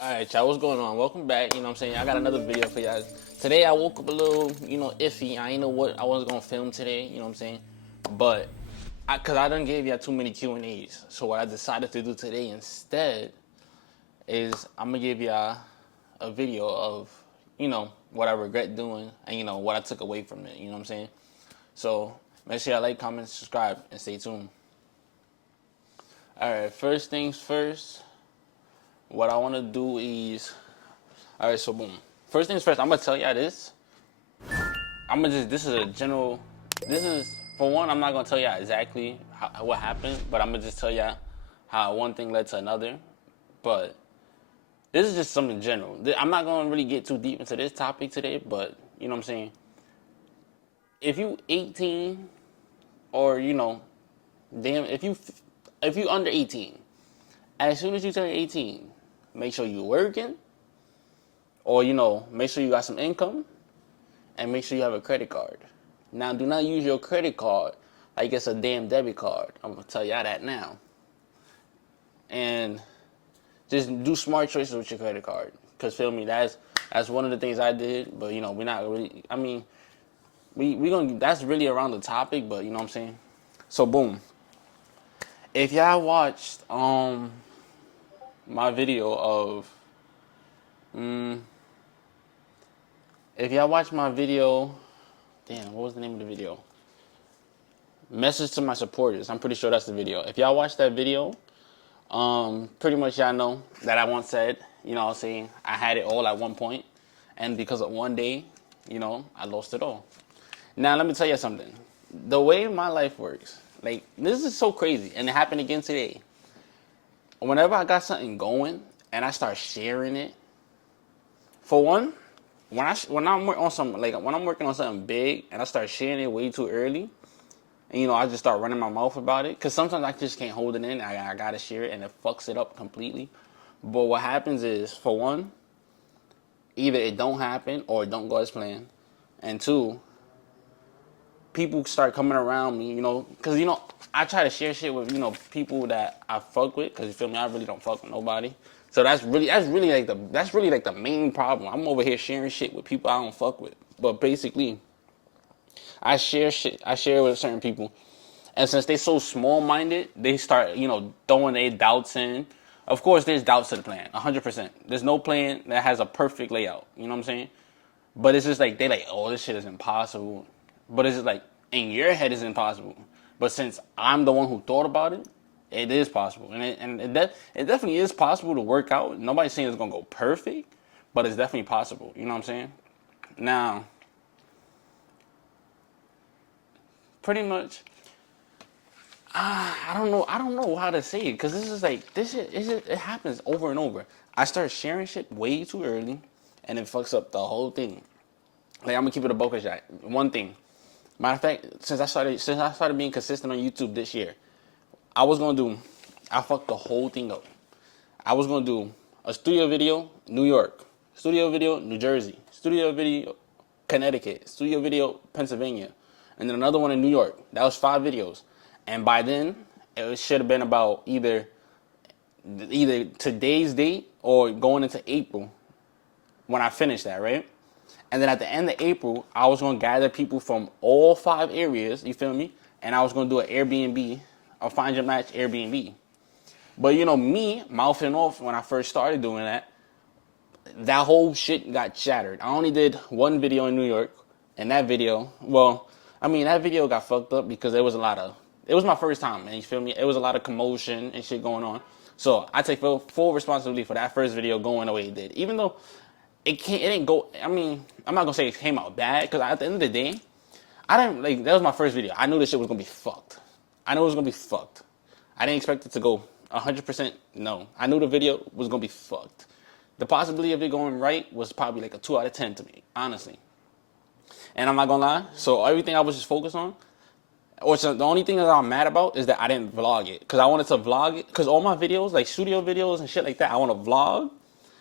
Alright, y'all, what's going on? Welcome back. You know what I'm saying? I got another video for y'all. Today I woke up a little, iffy. I ain't know what I was gonna film today, you know what I'm saying? But cause I done gave y'all too many Q&As. So what I decided to do today instead is I'm gonna give y'all a video of, what I regret doing and what I took away from it, you know what I'm saying? So make sure y'all like, comment, subscribe, and stay tuned. Alright, first things first, what I wanna do is alright, so boom. First things first, I'm gonna tell y'all this. This is a general, this is, for one, I'm not gonna tell y'all exactly what happened, but I'm gonna just tell y'all how one thing led to another. But this is just something general. I'm not gonna really get too deep into this topic today, but you know what I'm saying? If you 18 or, if you under 18, as soon as you turn 18, make sure you're working or, make sure you got some income and make sure you have a credit card. Now, do not use your credit card like it's a damn debit card. I'm gonna tell y'all that now. And just do smart choices with your credit card. Cause feel me, that's one of the things I did. But we're not really. I mean, we gonna. That's really around the topic. But you know what I'm saying. So boom. If y'all watched my video of if y'all watched my video, damn, what was the name of the video? Message to my supporters. I'm pretty sure that's the video. If y'all watched that video, pretty much y'all know that I once said, you know what I'm saying, I had it all at one point, and because of one day, I lost it all. Now let me tell you something. The way my life works, like this is so crazy, and it happened again today. Whenever I got something going and I start sharing it, for one, when I'm working on something big and I start sharing it way too early, and I just start running my mouth about it, because sometimes I just can't hold it in. I gotta share it, and it fucks it up completely. But what happens is, for one, either it don't happen or it don't go as planned, and two, people start coming around me, because I try to share shit with people that I fuck with, because you feel me, I really don't fuck with nobody. So that's really like the main problem. I'm over here sharing shit with people I don't fuck with, but basically, I share shit. I share with certain people. And since they're so small-minded, they start, throwing their doubts in. Of course, there's doubts to the plan, 100%. There's no plan that has a perfect layout. You know what I'm saying? But it's just like, they like, oh, this shit is impossible. But it's just like, in your head, it's impossible. But since I'm the one who thought about it, it is possible. And it definitely is possible to work out. Nobody's saying it's going to go perfect, but it's definitely possible. You know what I'm saying? Now, pretty much, I don't know. I don't know how to say it, because this shit. It happens over and over. I start sharing shit way too early, and it fucks up the whole thing. Like, I'm gonna keep it a bogus shot. One thing, matter of fact, since I started being consistent on YouTube this year, I was gonna do. I fucked the whole thing up. I was gonna do a studio video, New York, studio video, New Jersey, studio video, Connecticut, studio video, Pennsylvania, and then another one in New York. That was 5 videos. And by then, it should have been about either today's date or going into April when I finished that, right? And then at the end of April, I was going to gather people from all 5 areas, you feel me? And I was going to do an Airbnb, a Find Your Match Airbnb. But me mouthing off when I first started doing that whole shit got shattered. I only did one video in New York, and that video, that video got fucked up because it was my first time, man, you feel me? It was a lot of commotion and shit going on. So I take full responsibility for that first video going the way it did. Even though it didn't go, I'm not gonna say it came out bad, because at the end of the day, that was my first video. I knew this shit was gonna be fucked. I knew it was gonna be fucked. I didn't expect it to go 100% no. I knew the video was gonna be fucked. The possibility of it going right was probably like a 2 out of 10 to me, honestly. And I'm not gonna lie, so everything I was just focused on, the only thing that I'm mad about is that I didn't vlog it. Because I wanted to vlog it, because all my videos, like studio videos and shit like that, I want to vlog.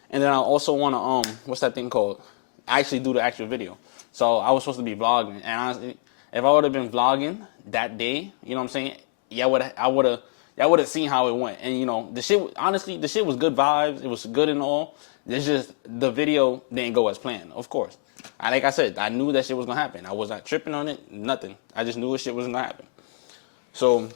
And then I also want to, what's that thing called? Actually do the actual video. So I was supposed to be vlogging. And honestly, if I would have been vlogging that day, you know what I'm saying? Yeah, I would have, y'all would have seen how it went. And you know, the shit. Honestly, the shit was good vibes. It was good and all. It's just the video didn't go as planned. Of course, like I said, I knew that shit was gonna happen. I was not tripping on it. Nothing. I just knew this shit was gonna happen. So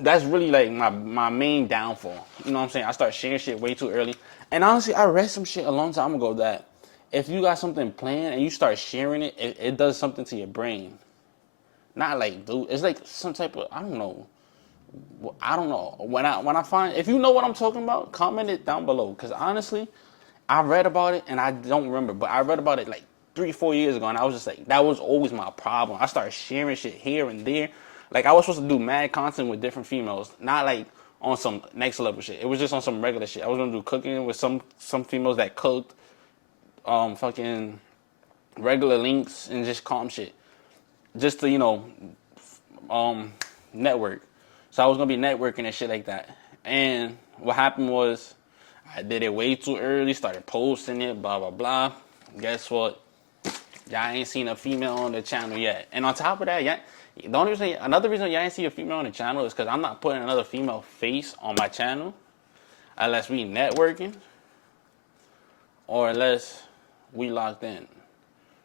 that's really like my main downfall. You know what I'm saying? I start sharing shit way too early. And honestly, I read some shit a long time ago that if you got something planned and you start sharing it, it does something to your brain. Not like, dude, it's like some type of, I don't know. I don't know. When I find, if you know what I'm talking about, comment it down below. Because honestly, I read about it and I don't remember, but I read about it like 3-4 years ago, and I was just like, that was always my problem. I started sharing shit here and there. Like I was supposed to do mad content with different females, not like on some next level shit. It was just on some regular shit. I was gonna do cooking with some females that cooked, fucking regular links and just calm shit, just to network. So I was gonna be networking and shit like that. And what happened was, I did it way too early. Started posting it, blah blah blah. Guess what? Y'all ain't seen a female on the channel yet. And on top of that, another reason y'all ain't see a female on the channel is because I'm not putting another female face on my channel unless we networking or unless we locked in.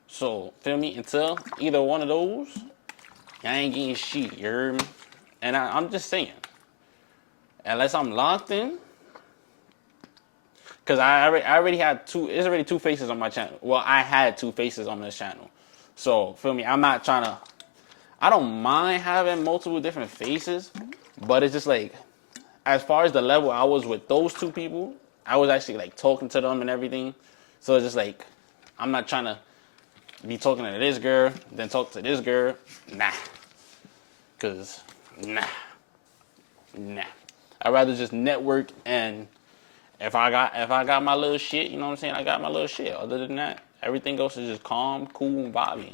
So, feel me? Until either one of those, y'all ain't getting shit, you heard me? And I'm just saying, unless I'm locked in, because I already had there's already two faces on my channel. Well, I had two faces on this channel. So, feel me? I'm not trying to, I don't mind having multiple different faces, but it's just like, as far as the level I was with those two people, I was actually like talking to them and everything. So it's just like, I'm not trying to be talking to this girl, then talk to this girl. Nah. Cause nah. I'd rather just network, and if I got my little shit, you know what I'm saying? I got my little shit. Other than that, everything else is just calm, cool, and vibey.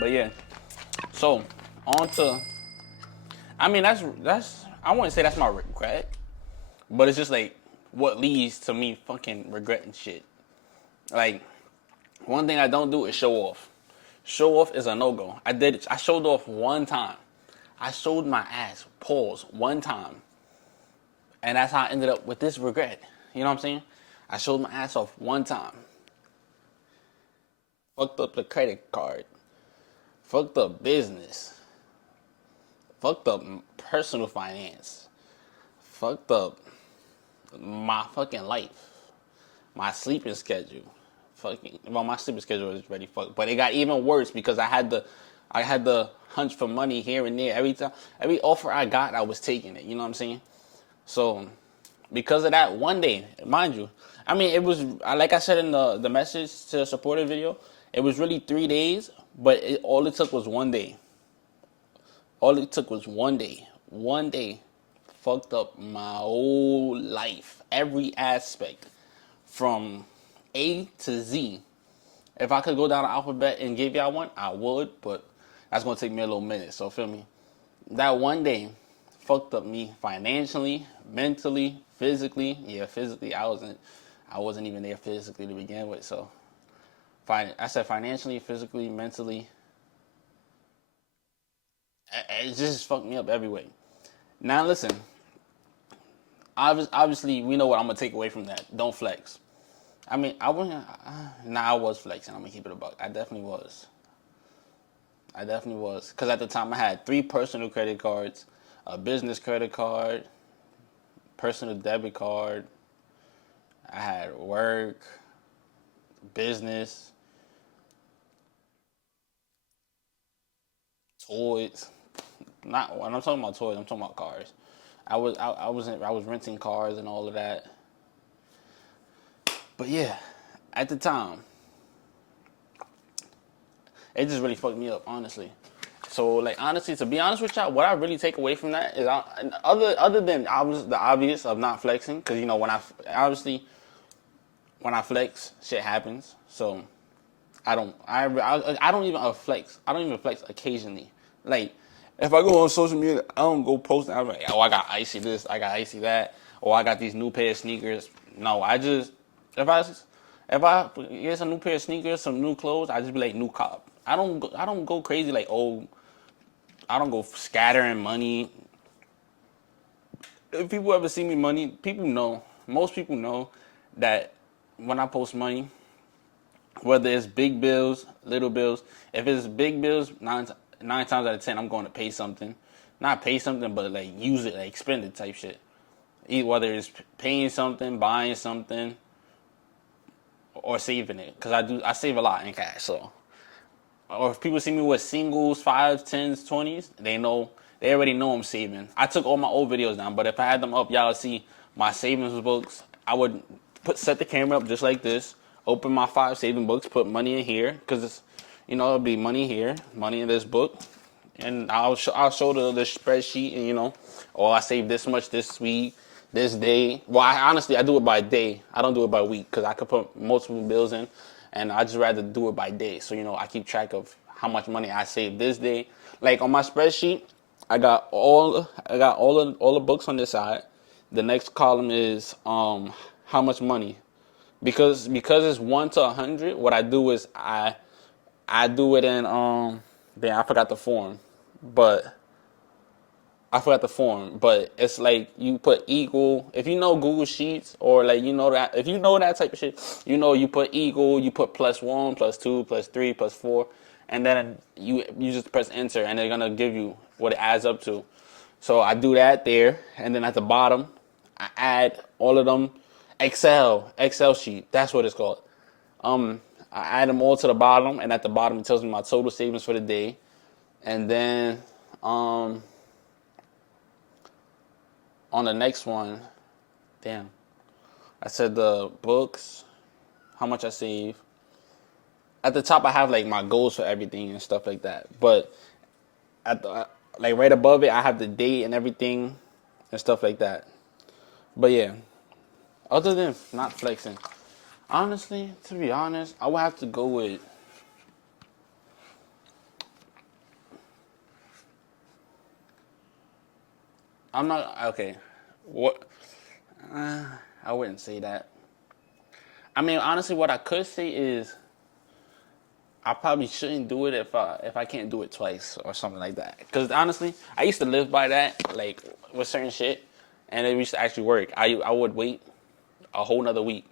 But yeah. So on to, I mean that's I wouldn't say that's my regret, but it's just like what leads to me fucking regretting shit. Like, one thing I don't do is show off. Show off is a no-go. I did it. I showed off one time. I showed my ass, pause, one time. And that's how I ended up with this regret. You know what I'm saying? I showed my ass off one time. Fucked up the credit card. Fucked up business. Fucked up personal finance. Fucked up my fucking life. My sleeping schedule. My sleeping schedule is already fucked. But it got even worse because I had the hunch for money here and there. Every offer I got, I was taking it. You know what I'm saying? So because of that, one day, mind you, I mean, it was, like I said in the message to the supported video, it was really 3 days, but all it took was one day. All it took was one day. One day fucked up my whole life. Every aspect. From A to Z. If I could go down the alphabet and give y'all one, I would, but that's going to take me a little minute. So, feel me? That one day fucked up me financially, mentally, physically. Yeah, physically, I wasn't even there physically to begin with. So, I said financially, physically, mentally. It just fucked me up every way. Now, listen. Obviously, we know what I'm going to take away from that. Don't flex. I mean, I was flexing. I'm going to keep it a buck. I definitely was. Because at the time, I had 3 personal credit cards, a business credit card, personal debit card. I had work, business, toys. Not when I'm talking about toys, I'm talking about cars. I was renting cars and all of that. But yeah, at the time, it just really fucked me up, honestly. So, like, honestly, to be honest with y'all, what I really take away from that is, other than the obvious of not flexing, because, you know, when I flex, shit happens. So, I don't even flex. I don't even flex occasionally. Like, if I go on social media, I don't go posting. I'm like, oh, I got icy this, I got icy that, or I got these new pair of sneakers. No, I just, if I get some new pair of sneakers, some new clothes, I just be like, new cop. I don't go crazy like, oh, I don't go scattering money. If people ever see me money, people know. Most people know that when I post money, whether it's big bills, little bills. If it's big bills, nine times out of 10, I'm going to pay something. Not pay something, but like use it, like spend it type shit. Whether it's paying something, buying something, or saving it, because I save a lot in cash. So, or if people see me with singles, fives, tens, 20s, they already know I'm saving. I took all my old videos down, but if I had them up, y'all would see my savings books. I would set the camera up just like this, open my 5 saving books, put money in here, because it's, it'll be money here, money in this book, and I'll show the spreadsheet, and oh, I saved this much this week, this day. Well, honestly I do it by day. I don't do it by week because I could put multiple bills in, and I just rather do it by day. So I keep track of how much money I saved this day. Like on my spreadsheet, I got all the books on this side. The next column is how much money, because it's 1 to 100. What I do is I do it in damn, but I forgot the form, but it's like you put equal. If you know Google Sheets, or like that, if you know that type of shit, you put equal, you put +1, +2, +3, +4, and then you just press enter, and they're gonna give you what it adds up to. So I do that there, and then at the bottom, I add all of them. Excel sheet. That's what it's called. I add them all to the bottom, and at the bottom it tells me my total savings for the day, and then on the next one, damn, I said the books, how much I save. At the top, I have like my goals for everything and stuff like that. But at the like right above it, I have the date and everything and stuff like that. But yeah, other than not flexing, honestly, to be honest, I would have to go with. I'm not okay. What? I wouldn't say that. I mean, honestly, what I could say is I probably shouldn't do it if I can't do it twice or something like that. Because honestly, I used to live by that, like with certain shit, and it used to actually work. I would wait a whole nother week,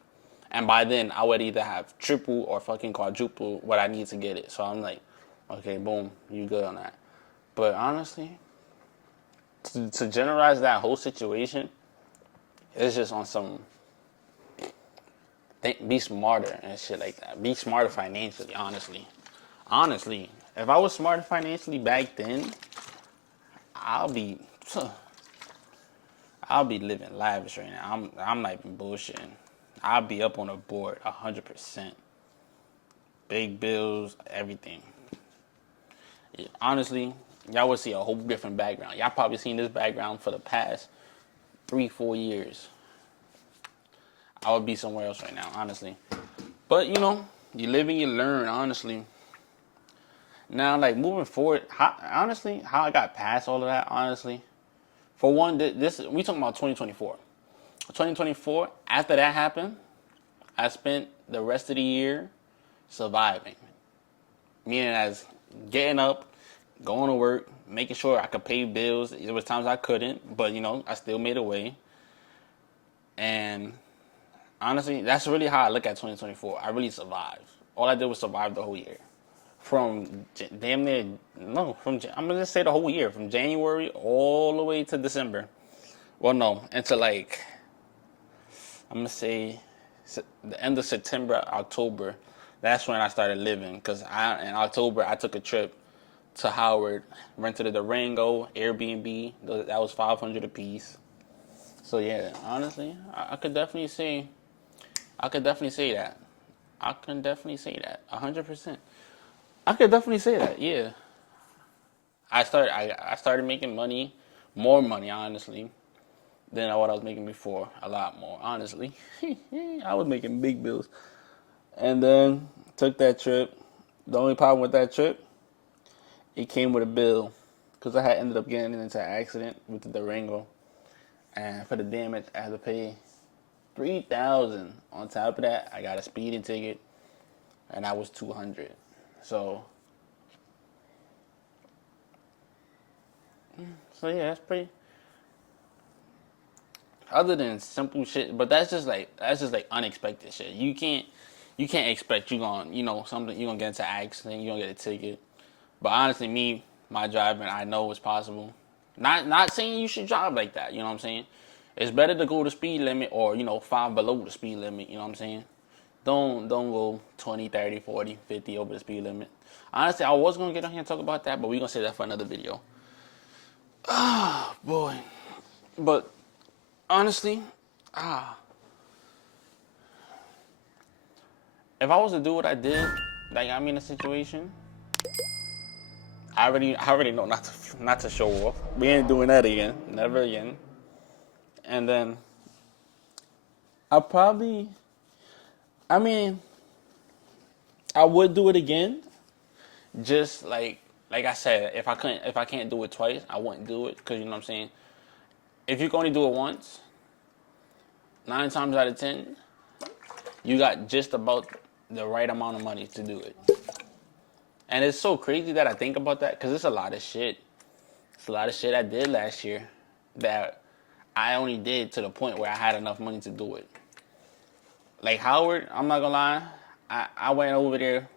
and by then I would either have triple or fucking quadruple what I need to get it. So I'm like, okay, boom, you good on that. But honestly, to generalize that whole situation, it's just on some be smarter and shit like that. Be smarter financially, honestly, if I was smarter financially back then, I'll be I'll be living lavish right now. I'm not even bullshitting. I'll be up on the board 100%. Big bills, everything. Yeah, honestly, y'all would see a whole different background. Y'all probably seen this background for the past 3-4 years. I would be somewhere else right now, honestly. But you live and you learn, honestly. Now, like moving forward, how I got past all of that, honestly. For one, this we talking about 2024. 2024. After that happened, I spent the rest of the year surviving, meaning as getting up, going to work, making sure I could pay bills. There was times I couldn't, but I still made a way. And honestly, that's really how I look at 2024. I really survived. All I did was survive the whole year. From damn near, no, I'm gonna just say the whole year, from January all the way to December. Well, no, into like, I'm gonna say the end of September, October. That's when I started living. Cause in October I took a trip to Howard, rented a Durango, Airbnb. That was 500 a piece. So yeah, honestly, I could definitely say, I could definitely say that. I can definitely say that, 100%. I could definitely say that. Yeah, I started making money, more money, honestly, than what I was making before. A lot more, honestly. I was making big bills, and then took that trip. The only problem with that trip, it came with a bill, because I had ended up getting into an accident with the Durango, and for the damage, I had to pay 3,000. On top of that, I got a speeding ticket, and that was 200. So So yeah, that's pretty. Other than simple shit, but that's just like unexpected shit. You can't expect something you gonna get into an accident, you gonna get a ticket. But honestly, my driving, I know it's possible. Not saying you should drive like that. You know what I'm saying? It's better to go the speed limit or five below the speed limit. You know what I'm saying? Don't go 20, 30, 40, 50 over the speed limit. Honestly, I was gonna get on here and talk about that, but we're gonna save that for another video. Boy, but honestly, if I was to do what I did, that got me in a situation, I already know not to show off. We ain't doing that again, never again. And then I probably, I mean, I would do it again. Just like I said, if I can't do it twice, I wouldn't do it because you know what I'm saying. If you can only do it once, 9 times out of 10, you got just about the right amount of money to do it. And it's so crazy that I think about that because it's a lot of shit. It's a lot of shit I did last year that I only did to the point where I had enough money to do it. Like Howard, I'm not gonna lie, I went over there.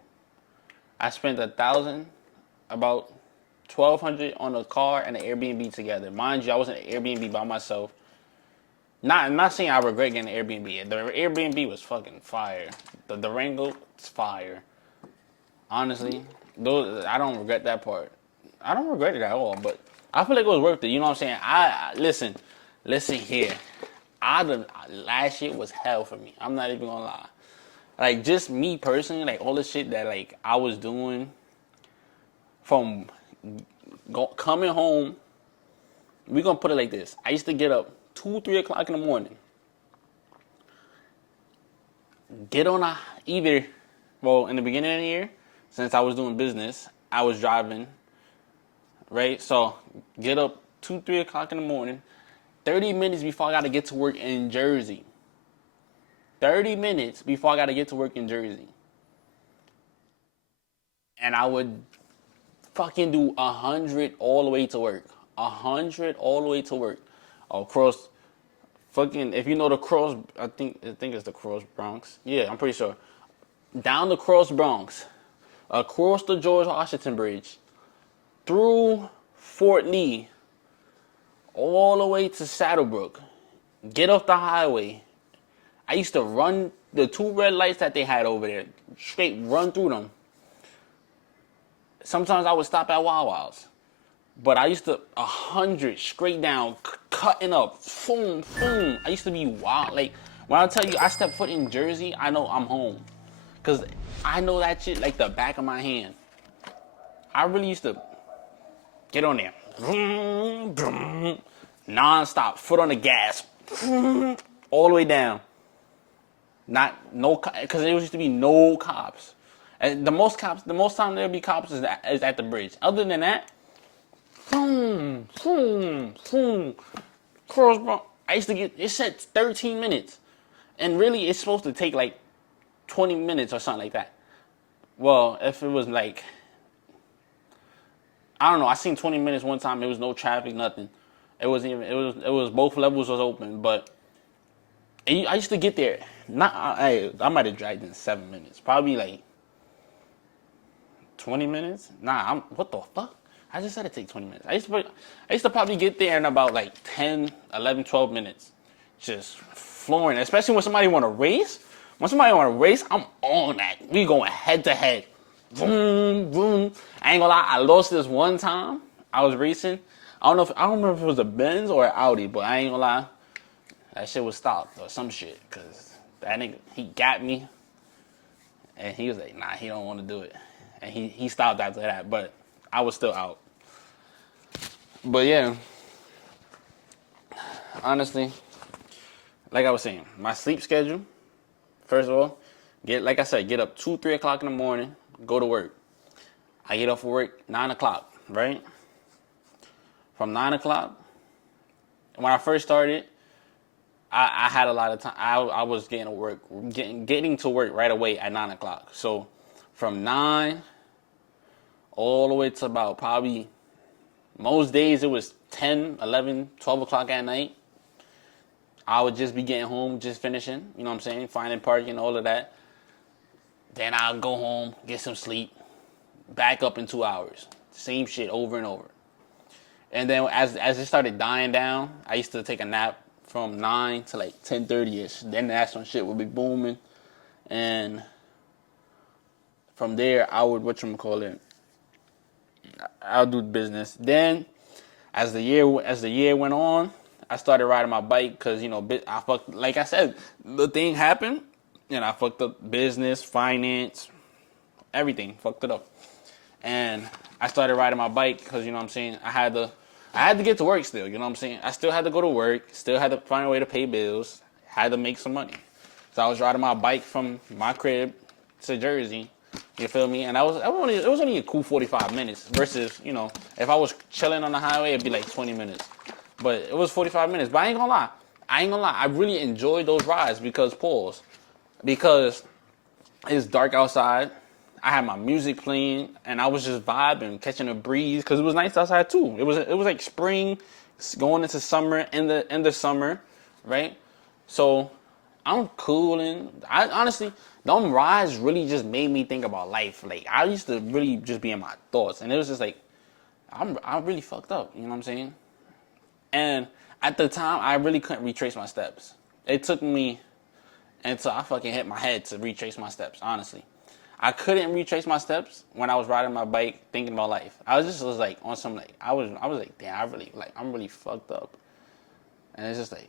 I spent 1,000, about 1,200 on a car and an Airbnb together. Mind you, I was in an Airbnb by myself. I'm not saying I regret getting an Airbnb. The Airbnb was fucking fire. The Durango is fire. Honestly, I don't regret that part. I don't regret it at all, but I feel like it was worth it. You know what I'm saying? Listen here. Last year was hell for me. I'm not even gonna lie. Like just me personally, like all the shit that like I was doing from coming home. We gonna put it like this. I used to get up 2, 3 o'clock in the morning. Get on in the beginning of the year, since I was doing business, I was driving, right? So get up 2, 3 o'clock in the morning, 30 minutes before I got to get to work in Jersey. 30 minutes before I got to get to work in Jersey. And I would fucking do 100 all the way to work. 100 all the way to work. Across fucking, if you know the cross, I think it's the cross Bronx. Yeah, I'm pretty sure. Down the cross Bronx. Across the George Washington Bridge. Through Fort Lee. All the way to Saddlebrook. Get off the highway. I used to run the 2 red lights that they had over there. Straight run through them. Sometimes I would stop at Wawa's. But I used to 100 straight down, cutting up, boom, boom. I used to be wild. Like when I tell you I step foot in Jersey, I know I'm home, cause I know that shit like the back of my hand. I really used to get on there, non-stop, foot on the gas, all the way down. Cause there used to be no cops. And the most time there'll be cops is at the bridge. Other than that. Boom, boom, boom. Crossbar. I used to it said 13 minutes. And really, it's supposed to take like 20 minutes or something like that. Well, if it was like, I don't know, I seen 20 minutes one time. It was no traffic, nothing. It was both levels was open. But I used to get there. I might have dragged in 7 minutes. Probably like 20 minutes. What the fuck? I just said it take 20 minutes. I used to probably get there in about like 10, 11, 12 minutes. Just flooring. Especially when somebody want to race. When somebody want to race, I'm on that. We going head to head. Boom, boom. I ain't gonna lie, I lost this one time. I was racing. I don't remember if it was a Benz or an Audi, but I ain't gonna lie. That shit was stopped or some shit. Cause that nigga, he got me. And he was like, nah, he don't want to do it. And he stopped after that. But I was still out. But yeah, honestly, like I was saying, my sleep schedule, first of all, like I said, get up 2, 3 o'clock in the morning, go to work. I get off of work 9 o'clock, right? From 9 o'clock, when I first started, I had a lot of time. I was getting to work right away at 9 o'clock. So from 9 all the way to about probably, most days it was 10, 11, 12 o'clock at night, I would just be getting home, just finishing, you know what I'm saying, finding parking, all of that. Then I'll go home, get some sleep, back up in 2 hours. Same shit over and over. And then as it started dying down, I used to take a nap from 9 to like 10:30ish. Then that's when shit would be booming. And from there, I would, I'll do business. Then as the year went on, I started riding my bike because, I fucked, like I said, the thing happened and I fucked up business, finance, everything, fucked it up. And I started riding my bike because, you know what I'm saying, I had to get to work still, you know what I'm saying? I still had to go to work, still had to find a way to pay bills, had to make some money. So I was riding my bike from my crib to Jersey, you feel me? And it was only a cool 45 minutes versus, if I was chilling on the highway, it'd be like 20 minutes. But it was 45 minutes. But I ain't gonna lie. I really enjoyed those rides because it's dark outside. I had my music playing, and I was just vibing, catching a breeze, because it was nice outside too. It was like spring, going into summer, in the summer, right? So I'm cooling. I honestly, them rides really just made me think about life. Like, I used to really just be in my thoughts, and it was just like, I'm really fucked up. You know what I'm saying? And at the time, I really couldn't retrace my steps. It took me until I fucking hit my head to retrace my steps, honestly. I couldn't retrace my steps when I was riding my bike thinking about life. I was like on some like I was like, damn, I'm really fucked up. And it's just like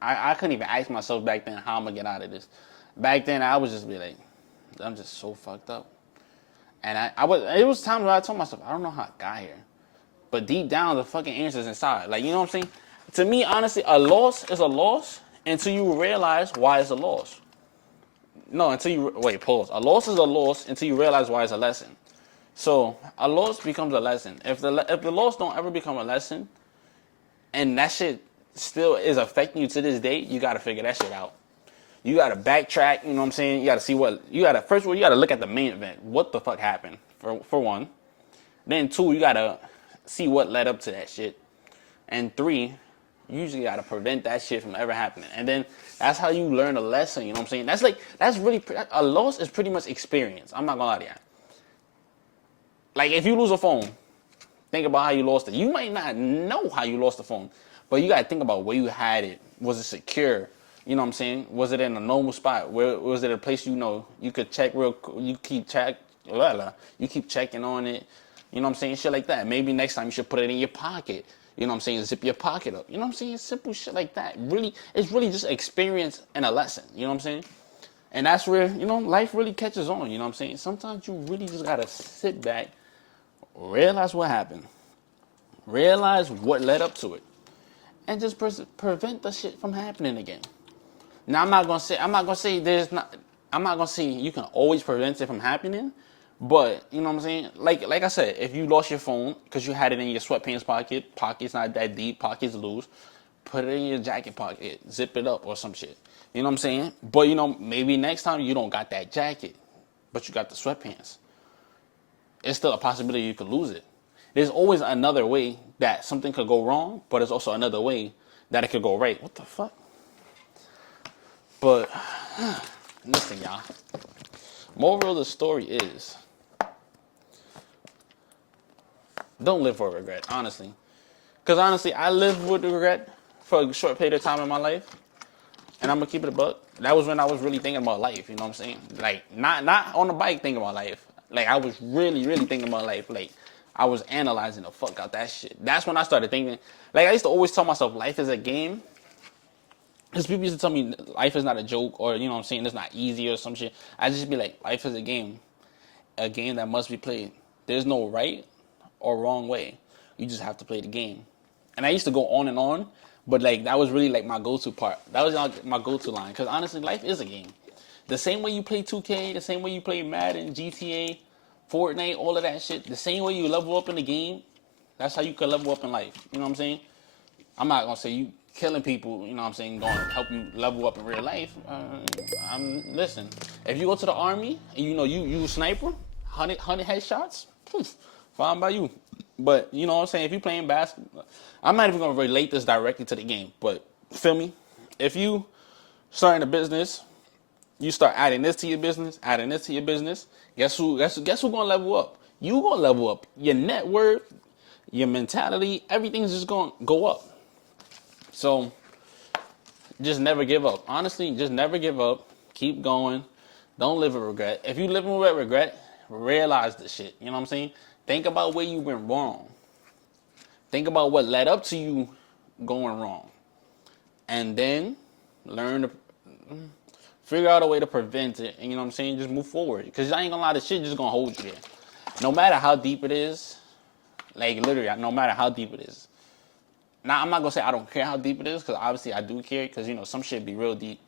I couldn't even ask myself back then how I'm gonna get out of this. Back then I was just be like, I'm just so fucked up. And it was times where I told myself, I don't know how I got here. But deep down the fucking answer's inside. Like, you know what I'm saying? To me, honestly, a loss is a loss until you realize why it's a loss. No, pause. A loss is a loss until you realize why it's a lesson. So a loss becomes a lesson. If the loss don't ever become a lesson, and that shit still is affecting you to this day, you gotta figure that shit out. You gotta backtrack. You know what I'm saying? You gotta see first of all, you gotta look at the main event. What the fuck happened? For one. Then 2, you gotta see what led up to that shit. And 3, you usually gotta prevent that shit from ever happening. And then that's how you learn a lesson, you know what I'm saying? That's really, a loss is pretty much experience. I'm not gonna lie to you. Like, if you lose a phone, think about how you lost it. You might not know how you lost the phone, but you gotta think about where you had it. Was it secure? You know what I'm saying? Was it in a normal spot? Where was it a place you could check you keep checking on it. You know what I'm saying? Shit like that. Maybe next time you should put it in your pocket. You know what I'm saying? Zip your pocket up. You know what I'm saying? Simple shit like that. It's really just experience and a lesson. You know what I'm saying? And that's where, life really catches on. You know what I'm saying? Sometimes you really just gotta sit back, realize what happened, realize what led up to it, and just prevent the shit from happening again. Now, I'm not gonna say you can always prevent it from happening. But, you know what I'm saying? Like I said, if you lost your phone because you had it in your sweatpants pocket's not that deep, pockets loose, put it in your jacket pocket, zip it up or some shit. You know what I'm saying? But, maybe next time you don't got that jacket, but you got the sweatpants. It's still a possibility you could lose it. There's always another way that something could go wrong, but there's also another way that it could go right. What the fuck? But, listen, y'all. Moral of the story is, don't live for regret, honestly. Because honestly, I lived with regret for a short period of time in my life. And I'm going to keep it a buck. That was when I was really thinking about life, you know what I'm saying? Like, not on the bike thinking about life. Like, I was really, really thinking about life. Like, I was analyzing the fuck out that shit. That's when I started thinking. Like, I used to always tell myself life is a game. Because people used to tell me life is not a joke or, you know what I'm saying, it's not easy or some shit. I just be like, life is a game that must be played. There's no right or wrong way. You just have to play the game. And I used to go on, but like that was really like my go-to part. That was like my go-to line. Because honestly, life is a game. The same way you play 2K, the same way you play Madden, GTA, Fortnite, all of that shit, the same way you level up in the game, that's how you can level up in life. You know what I'm saying? I'm not going to say you killing people, you know what I'm saying, going to help you level up in real life. Listen, if you go to the army and you a sniper, 100 headshots, poof, Fine by you. But you know what I'm saying? If you playing basketball, I'm not even gonna relate this directly to the game, but feel me? If you starting a business, you start adding this to your business, adding this to your business. Guess who gonna level up? You gonna level up. Your net worth, your mentality, everything's just gonna go up. So just never give up. Honestly, just never give up. Keep going. Don't live with regret. If you living with regret, realize the shit. You know what I'm saying? Think about where you went wrong. Think about what led up to you going wrong. And then learn to figure out a way to prevent it. And you know what I'm saying? Just move forward. Because I ain't gonna lie, the shit just gonna hold you there. No matter how deep it is, like literally, no matter how deep it is. Now, I'm not gonna say I don't care how deep it is, because obviously I do care, because you know some shit be real deep,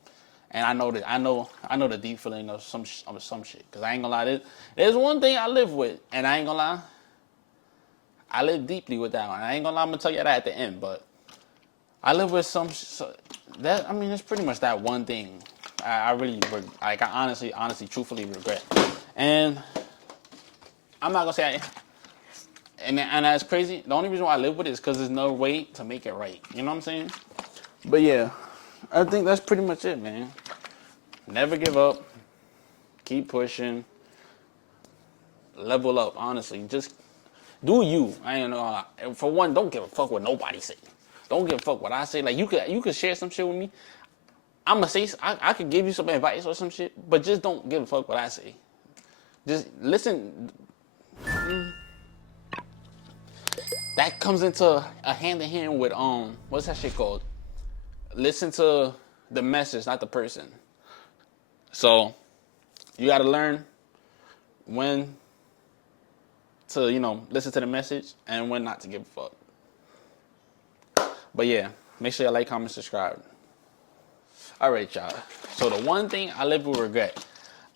and I know that I know the deep feeling of some shit. Because I ain't gonna lie, there's one thing I live with, and I ain't gonna lie, I live deeply with that one. I ain't gonna lie, I'm gonna tell you that at the end, but I live with that. I mean, it's pretty much that one thing. I really like. I honestly, truthfully regret, and I'm not gonna say. And that's crazy. The only reason why I live with it is because there's no way to make it right. You know what I'm saying? But yeah, I think that's pretty much it, man. Never give up. Keep pushing. Level up, honestly. Just do you. I ain't know. For one, don't give a fuck what nobody say. Don't give a fuck what I say. Like, you could share some shit with me. I'm gonna say, I could give you some advice or some shit, but just don't give a fuck what I say. Just listen. That comes into a hand in hand with what's that shit called? Listen to the message, not the person. So you gotta learn when to, listen to the message and when not to give a fuck. But yeah, make sure you like, comment, subscribe. Alright, y'all. So the one thing I live with regret,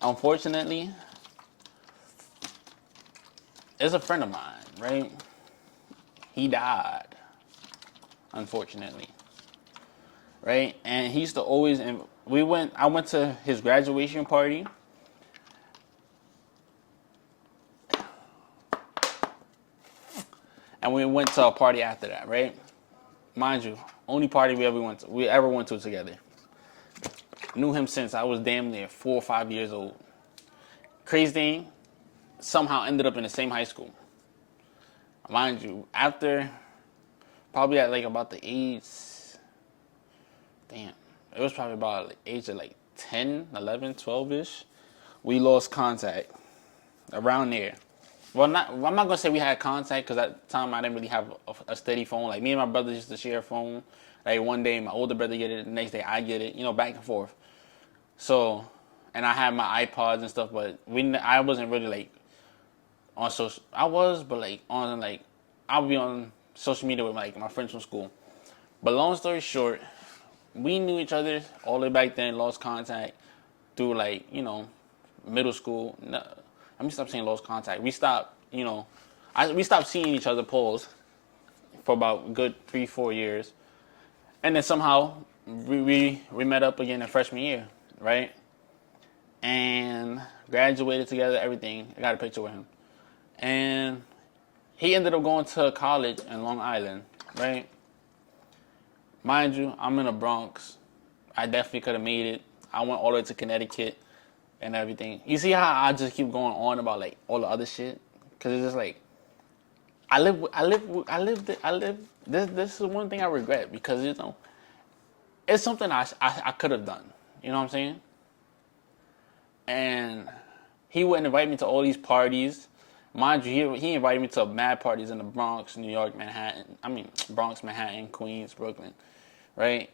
unfortunately, is a friend of mine, right? He died, unfortunately. Right? And he used to always, and I went to his graduation party. And we went to a party after that, right? Mind you, only party we ever went to together. Knew him since I was damn near 4 or 5 years old. Crazy thing, somehow ended up in the same high school. Mind you, after probably at like about the age, it was probably about the age of like 10, 11, 12-ish. We lost contact around there. Well, I'm not gonna say we had contact, because at the time I didn't really have a steady phone. Like, me and my brothers used to share a phone. Like, one day my older brother get it, the next day I get it. Back and forth. So, and I had my iPods and stuff, but I wasn't really like on social. I was, but like on like I'll be on social media with like my friends from school. But long story short, we knew each other all the way back then. Lost contact through like middle school. No, let me stop saying lost contact. We stopped, we stopped seeing each other pause for about a good 3-4 years, and then somehow we met up again in freshman year, right? And graduated together, everything. I got a picture with him, and he ended up going to college in Long Island, right? Mind you, I'm in the Bronx. I definitely could have made it. I went all the way to Connecticut and everything. You see how I just keep going on about like all the other shit? Cause it's just like I live. This is one thing I regret, because it's something I could have done. You know what I'm saying? And he wouldn't invite me to all these parties. Mind you, he invited me to mad parties in the Bronx, New York, Manhattan. Bronx, Manhattan, Queens, Brooklyn, right?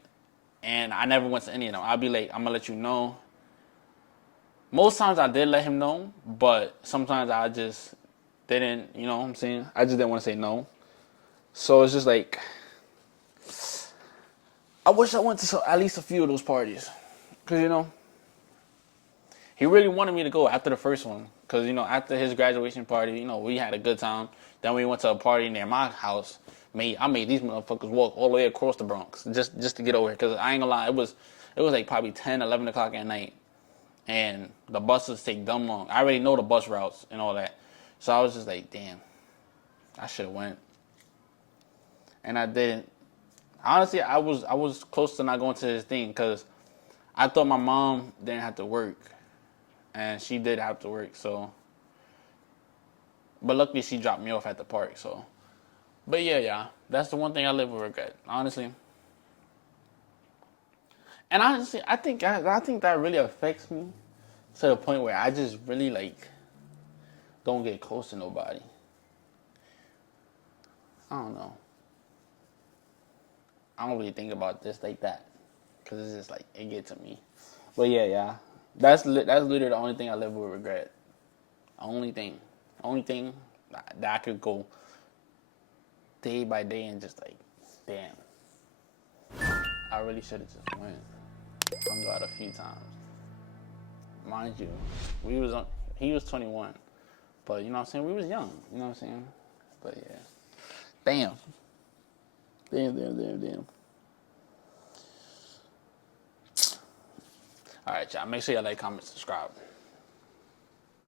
And I never went to any of them. I'll be like, I'm gonna let you know. Most times I did let him know, but sometimes I just didn't, you know what I'm saying? I just didn't want to say no. So it's just like, I wish I went to at least a few of those parties. Because, he really wanted me to go after the first one. Because, after his graduation party, we had a good time. Then we went to a party near my house. I made these motherfuckers walk all the way across the Bronx just to get over here. Because I ain't gonna lie, it was like probably 10, 11 o'clock at night. And the buses take dumb long. I already know the bus routes and all that. So I was just like, damn. I should have went, and I didn't. Honestly, I was close to not going to this thing because I thought my mom didn't have to work, and she did have to work. So, but luckily she dropped me off at the park. So, but yeah, that's the one thing I live with regret, honestly. And honestly, I think that really affects me to the point where I just really like don't get close to nobody. I don't know. I don't really think about this like that because it's just like it gets to me. But yeah, that's literally the only thing I live with regret. Only thing that I could go day by day and just like, damn, I really should have just went, hung out a few times. Mind you, we was on. He was 21, but you know what I'm saying. We was young. You know what I'm saying. But yeah, damn, damn. All right, y'all. Make sure y'all like, comment, subscribe.